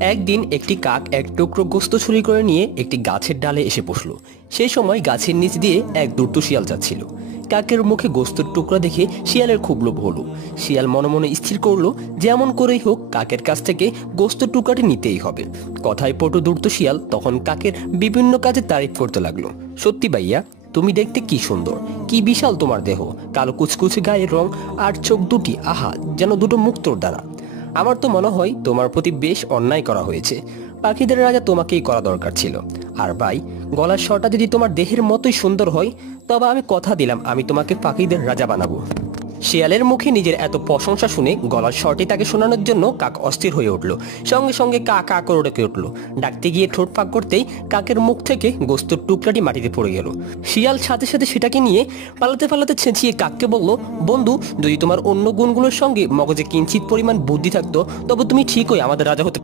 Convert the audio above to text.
একদিন একটি কাক এক টুকরো গোস্ত চুরি করে নিয়ে একটি গাছের ডালে এসে বসলো। সেই সময় গাছের নিচ দিয়ে এক দ্রুত শিয়াল যাচ্ছিল। কাকের মুখে গোস্তের টুকরা দেখে শিয়ালের খুব লোভ হলো। শিয়াল মনে মনে স্থির করলো যেমন করেই হোক কাকের কাছ থেকে গোস্তের টুকরাটি নিতেই হবে। কথায় পটু দ্রুত শিয়াল তখন কাকের বিভিন্ন কাজে তারিফ করতে লাগলো। সত্যি ভাইয়া, তুমি দেখতে কি সুন্দর, কি বিশাল তোমার দেহ, কালো কুচকুচে গায়ের রং আর চোখ দুটি, আহা যেন দুটো মুক্তোর দ্বারা। আমার তো মনে হয় তোমার প্রতি বেশ অন্যায় করা হয়েছে। পাখিদের রাজা তোমাকেই করা দরকার ছিল। আর ভাই, গলার স্বরটা যদি তোমার দেহের মতোই সুন্দর হয়, তবে আমি কথা দিলাম আমি তোমাকে পাখিদের রাজা বানাবো। শিয়ালের মুখে নিজের এত প্রশংসা শুনে গলার স্বরটি তাকে শোনানোর জন্য কাক অস্থির হয়ে উঠল। সঙ্গে সঙ্গে কা কা করে ডেকে উঠল। ডাকতে গিয়ে ঠোঁট ফাঁক করতেই কাকের মুখ থেকে গোস্তের টুকরাটি মাটিতে পড়ে গেল। শিয়াল সাথে সাথে সেটাকে নিয়ে পালাতে পালাতে ছেঁচিয়ে কাককে বলল, বন্ধু, যদি তোমার অন্য গুণগুলোর সঙ্গে মগজে কিঞ্চিত পরিমাণ বুদ্ধি থাকতো তবে তুমি ঠিকই আমাদের রাজা হতে